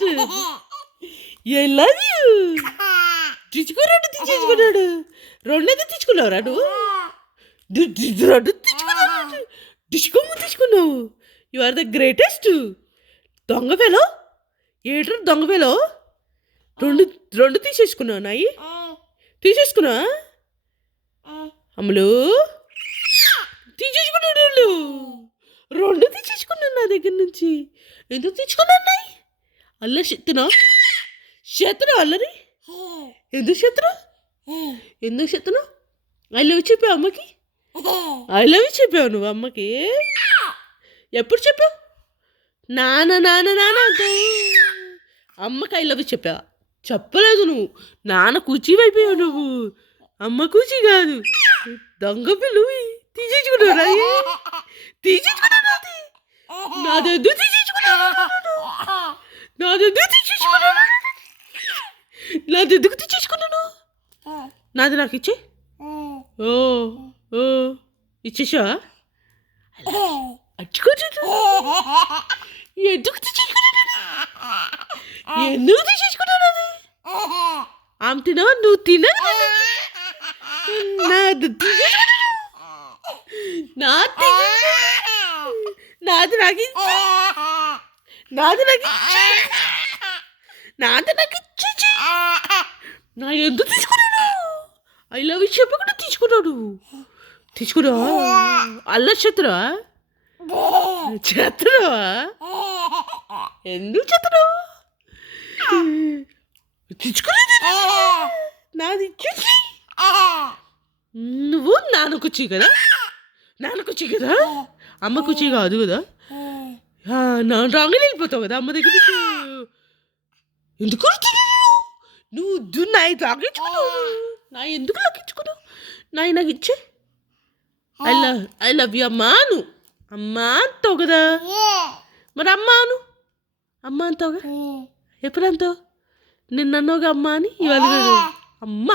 Greatest. I love you. తెచ్చుకున్నాడు తెచ్చుకున్నాడు. రెండైతే తెచ్చుకున్నావు నువ్వు. రెండు తెచ్చుకున్నావు. డిస్కొమ్ము తెచ్చుకున్నావు. You are the greatest. దొంగ పిలో ఏట్రా దొంగ పిలో. రెండు రెండు తీసేసుకున్నావు నాయి. తీసేసుకున్నా అమ్ములు. తీసేసుకున్నాడు వాళ్ళు. రెండు తీసేసుకున్నాను నా దగ్గర నుంచి. ఎందుకు తెచ్చుకున్నాను నాయి? అల్ల చెత్తనా అల్లరి. ఎందుకు చెత్తనా? ఐ లవ్ చెప్పావు అమ్మకి. ఐ లవ్ యూ చెప్పావు నువ్వు అమ్మకి. ఎప్పుడు చెప్పావు? నాన్న నాన్న నాన్న అంటావు. అమ్మకి ఐ లవ్ యూ చెప్పావా? చెప్పలేదు నువ్వు. నాన్న కూచి అయిపోయావు నువ్వు. అమ్మ కూచి కాదు. దొంగ పిల్లు తీసేసుకున్నావు. తీసేసుకున్నావు నాదెందుకు తీసేసుకున్నావు? నాదెందుకు తీసేసుకున్నాను? నాది నాకు ఇచ్చే. ఓ ఓ ఇచ్చేసా. అచ్చుకోలేదు. ఎందుకు తీసేసుకున్నాను? అది ఆమె తినవా? నువ్వు తినదు. నాది నాది నాకు ఇచ్చే. నా ఎందుకు తీసుకున్నాడు? ఐ లవ్ యూ చెప్పకుండా తీసుకున్నాడు. తీసుకున్నావా? అల్ల చెత్తరా ఎందుకు చెత్తరావు? తెచ్చుకోలేదు. నాది ఇచ్చేసి. నువ్వు నాన్న కుచ్చి కదా. అమ్మ కుచ్చి కాదు కదా. నా రాంగలు వెళ్ళిపోతావు కదా అమ్మ దగ్గర. ఎందుకు నువ్వు నాయి తాగించుకున్నావు? నా ఎందుకు లగ్గించుకున్నావు? నాయి నాకు ఇచ్చే. ఐ లవ్ యూ అమ్మాను. అమ్మా అంటావు కదా. మరి అమ్మ అంటావుగా. ఎప్పుడు అంటావు? నిన్న అన్నావుగా అమ్మ అని. ఇవాళ కాదు అమ్మ.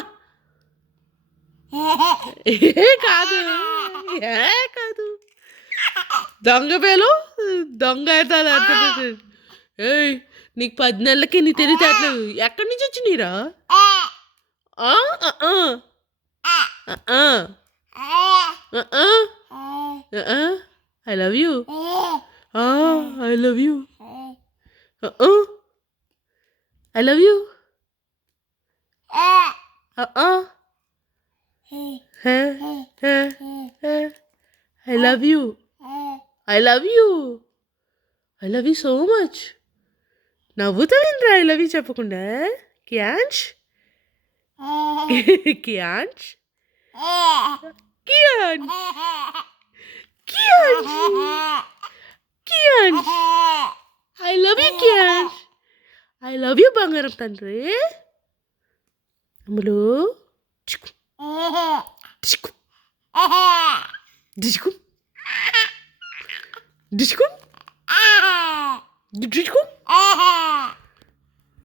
కాదు దొంగ పేలు దొంగ అవుతుంది. ఏయ్ నీకు 10 నెలలకి నీ తెలియట్లేదు. ఎక్కడి నుంచి వచ్చినీరా? I love you. I love you. I love you. I love you. I love you. I love you so much. నవ్వుతావేంద్రా ఐ లవ్ యూ చెప్పకుండా? క్యాంచ్ క్యాంచ్ క్యాంచ్ క్యాంచ్ క్యాంచ్. ఐ లవ్ యూ క్యాంచ్. ఐ లవ్ యూ బంగారం తండ్రి. అమ్ములు డిస్కు